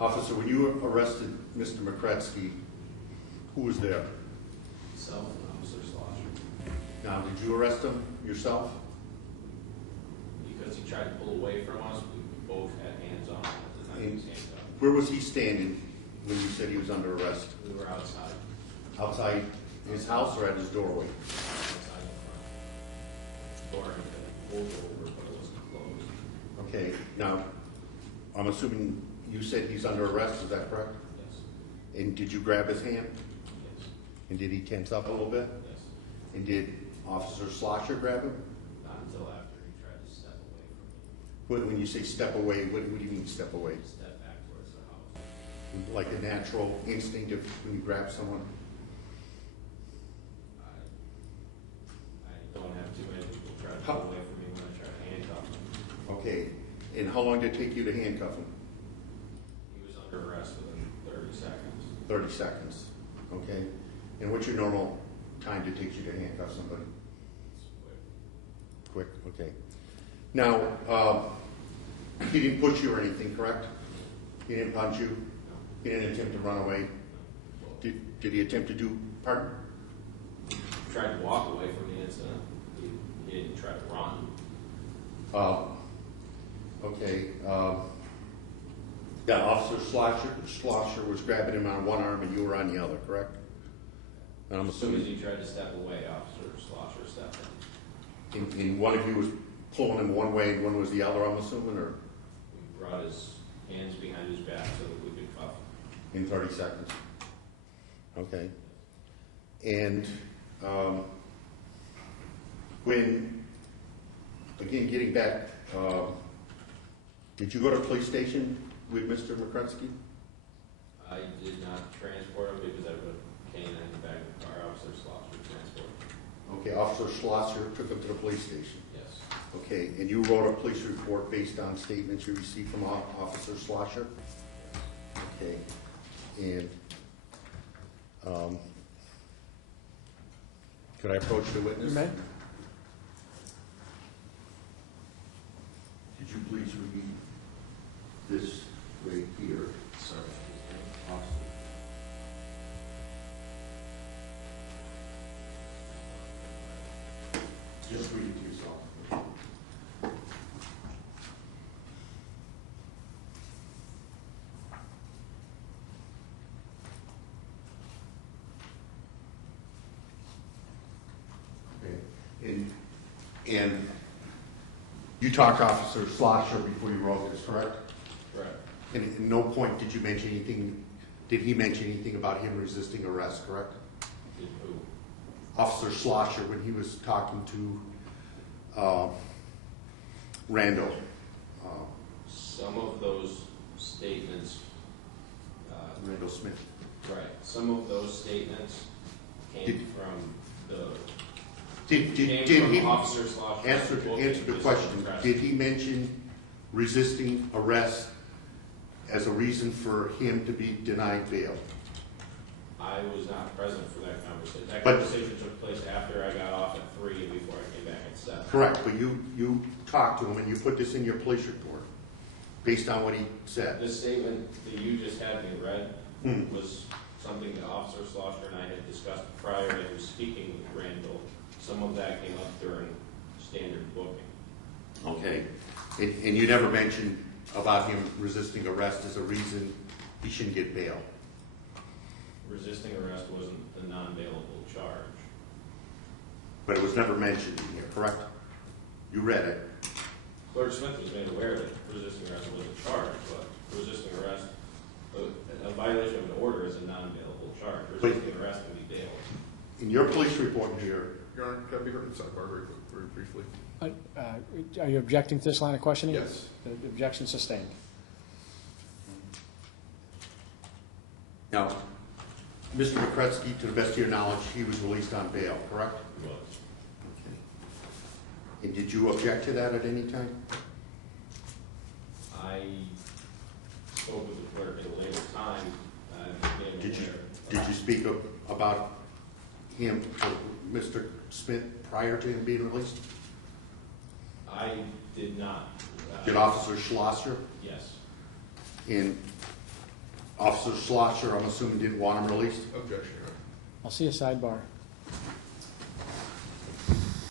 Officer, when you arrested Mr. Mokrzecki, who was there? Myself and Officer Slosher. Now, did you arrest him yourself? Because he tried to pull away from us, we both had hands on him at the time he was handcuffed. Where was he standing when you said he was under arrest? We were outside. Outside his house or at his doorway? Outside the front. Door had been pulled over, but it wasn't closed. Okay, now, I'm assuming you said he's under arrest, is that correct? Yes. And did you grab his hand? Yes. And did he tense up a little bit? Yes. And did Officer Slosher grab him? Not until after he tried to step away from me. When you say step away, what do you mean step away? Step back towards the house. Like a natural instinct of when you grab someone? I don't have too many people try to pull away from me when I try to handcuff him. Okay, and how long did it take you to handcuff him? He was under arrest within 30 seconds. 30 seconds, okay? And what's your normal time it takes you to handcuff somebody? It's Quick, quick. okay. Now, he didn't push you or anything, correct? He didn't punch you? No. He didn't attempt to run away? No. Did he attempt to do, pardon? He tried to walk away from the incident. He didn't try to run. Okay. That Officer Slosher was grabbing him on one arm and you were on the other, correct? And I'm As soon as assuming he tried to step away, Officer Slosher stepped in. in one of you was pulling him one way and one was the other, I'm assuming, or We brought his hands behind his back so that we could cuff him. in 30 seconds? Okay. And when, again, getting back, did you go to the police station with Mr. Mokrzecki? I did not transport him because I put a cane in the back of the car. Officer Slosher transported him. Okay, Officer Schlosser took him to the police station. Yes. Okay, and you wrote a police report based on statements you received from Officer Schlosser? Okay, and could I approach the witness? You may. Could you please read this right here? Sorry. Awesome. Just read it to yourself. Okay. And you talked to Officer Slosher before you wrote this, correct? Correct. And at no point did you mention anything, did he mention anything about him resisting arrest, correct? Did who? Officer Schlosser, when he was talking to Randall. Some of those statements, Randall Smith. right, some of those statements came Did- from the, Did came he, from Officer Slosher. answer the question, did he mention resisting arrest as a reason for him to be denied bail? I was not present for that conversation. That But- conversation took place after I got off at 3 and before I came back at 7. Correct, but you talked to him and you put this in your police report based on what he said. The statement that you just had me read Hmm. was something that Officer Slosher and I had discussed prior to him speaking with Randall. Some of that came up during standard booking. Okay, and you never mentioned about him resisting arrest as a reason he shouldn't get bail? Resisting arrest wasn't a non-bailable charge. But it was never mentioned in here, correct? You read it. Clerk Smith was made aware that resisting arrest was a charge, but resisting arrest, a violation of an order is a non-bailable charge. Resisting arrest can be bailed. In your police report here, Your Honor, can I be heard in sidebar very briefly? Are you objecting to this line of questioning? Yes. The objection sustained. now, Mr. Mokrzecki, to the best of your knowledge, he was released on bail, correct? It was. Okay. And did you object to that at any time? I spoke with the clerk at a later time. Did you speak about him, Mr. Smith, prior to him being released? I did not. Did Officer Schlosser? Yes. And Officer Schlosser, I'm assuming, didn't want him released? Objection, Your Honor. I'll see a sidebar.